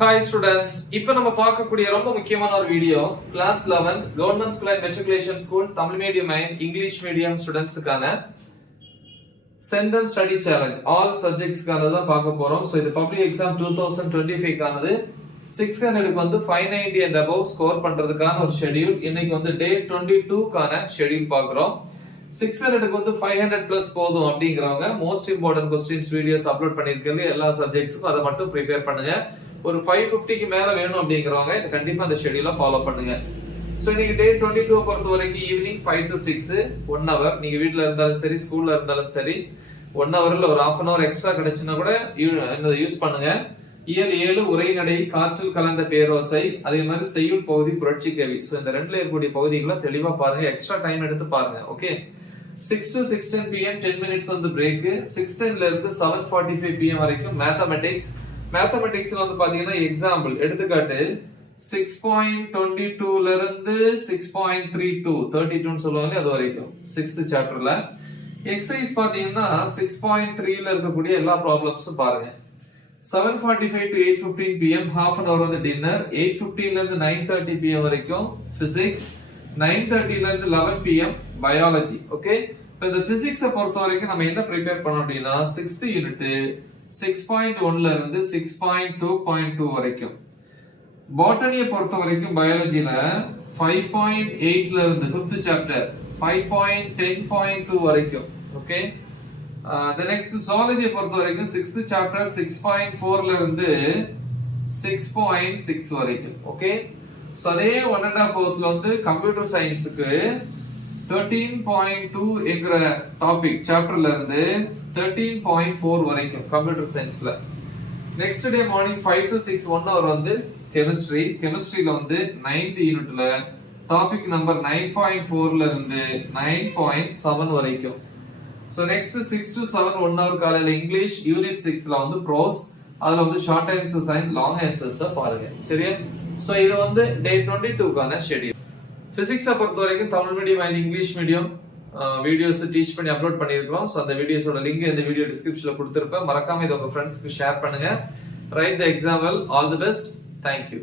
Hi students, இப்போ நம்ம பார்க்கக்கூடிய ரொம்ப முக்கியமான ஒரு video class 11 government school and matriculation school Tamil medium and English medium ஸ்டூடெண்ட்ஸ்க்கான சென்டென்ஸ் ஸ்டடி சேலஞ்ச் ஆல் சப்ஜெக்ட்ஸ்க்கானது தான் பார்க்க போறோம். சோ இது பப்ளிக் எக்ஸாம் 2025 கானது 600க்கு வந்து 590 and above ஸ்கோர் பண்றதுக்கான ஒரு ஷெட்யூல். இன்னைக்கு வந்து டே 22 கான ஷெட்யூல் பார்க்கறோம். 600க்கு வந்து 500 பிளஸ் போதும் அப்படிங்கறவங்க most important questions videos upload பண்ணிருக்கீங்க. எல்லா சப்ஜெக்ட்ஸ்க்கும் அதை மட்டும் ப்ரிப்பேர் பண்ணுங்க. ஒரு 550க்கு மேல வேணும் அப்படிங்கறவங்க இது கண்டிப்பா அந்த ஷெட்யூலை ஃபாலோ பண்ணுங்க. சோ இன்னைக்கு டே 22 பொறுத்த வரைக்கும் ஈவினிங் 5 to 6 1 hour நீங்க வீட்ல இருந்தாலும் சரி ஸ்கூல்ல இருந்தாலும் சரி 1 hourல ஒரு half an hour எக்ஸ்ட்ரா கிடைச்சுனா கூட யூஸ் பண்ணுங்க. இயல் 7 உரைநடை காற்றில் கலந்த பேரோசை அதே மாதிரி செய்யுள் பகுதி புரட்சி கவி. சோ இந்த ரெண்டுல இருக்கக்கூடிய பகுதிகளை தெளிவா பாருங்க. எக்ஸ்ட்ரா டைம் எடுத்து பாருங்க. ஓகே 6 to 6:10 pm 10 minutes வந்து பிரேக். 6:10ல இருந்து 7:45 pm வரைக்கும் மேத்தமெட்டிக்ஸ்ல வந்து பாத்தீங்கன்னா எக்ஸாம்பிள் எடுத்துக்காட்டு 6.22 ல இருந்து 6.32 32 ன்னு சொல்லுவாங்க அது வரைக்கும் 6th சாப்டர்ல. எக்ஸசைஸ் பாத்தீங்கன்னா 6.3 ல இருக்கக்கூடிய எல்லா ப்ராப்ளம்ஸும் பாருங்க. 7:45 to 8:15 pm half an hour வந்து டின்னர். 8:15 ல இருந்து 9:30 pm வரைக்கும் பிசிக்ஸ். 9:30 ல இருந்து 11 pm பயாலஜி. ஓகே இப்போ இந்த பிசிக்ஸை பொறுத்த வரைக்கும் நம்ம என்ன ப்ரிப்பேர் பண்ணோம் அப்படின்னா 6th யூனிட் 6.1 ல இருந்து 6.2.2 வரைக்கும். பாட்டனியை பொறுத்த வரைக்கும் பயாலஜில 5.8 ல இருந்து 5th சாப்டர் 5.10.2 வரைக்கும். ஓகே the next zoology பொறுத்த வரைக்கும் 6th சாப்டர் 6.4 ல இருந்து 6.6 வரைக்கும். ஓகே சோ அதே 1.5 hours ல வந்து கம்ப்யூட்டர் சயின்ஸ்க்கு 13.2 என்கிற டாபிக் சாப்டர்ல இருந்து 13.4 வரைக்கும் கம்ப்யூட்டர் சயின்ஸ்ல. Next day morning 5 to 6 1 hour வந்து கெமிஸ்ட்ரியில வந்து 9th யூனிட்ல டாபிக் நம்பர் 9.4 ல இருந்து 9.7 வரைக்கும். சோ நெக்ஸ்ட் 6 to 7 1 hour காலையில இங்கிலீஷ் யூனிட் 6ல வந்து ப்ரோஸ் அதுல வந்து short answers and long answers பாருங்க. சரியா சோ இது வந்து டே 22 கான ஷெட்யூல். பிசிக்ஸை பொறுத்த வரைக்கும் Tamil medium and English medium videos teach பண்ணி அப்லோட் பண்ணிருக்கோம். சோ அந்த வீடியோஸோட லிங்க் இந்த வீடியோ டிஸ்கிரிப்ஷன்ல கொடுத்திருப்பேன். மறக்காம இதை உங்க ஃப்ரெண்ட்ஸ்க்கு ஷேர் பண்ணுங்க. Right the exam well. All the best. Thank you.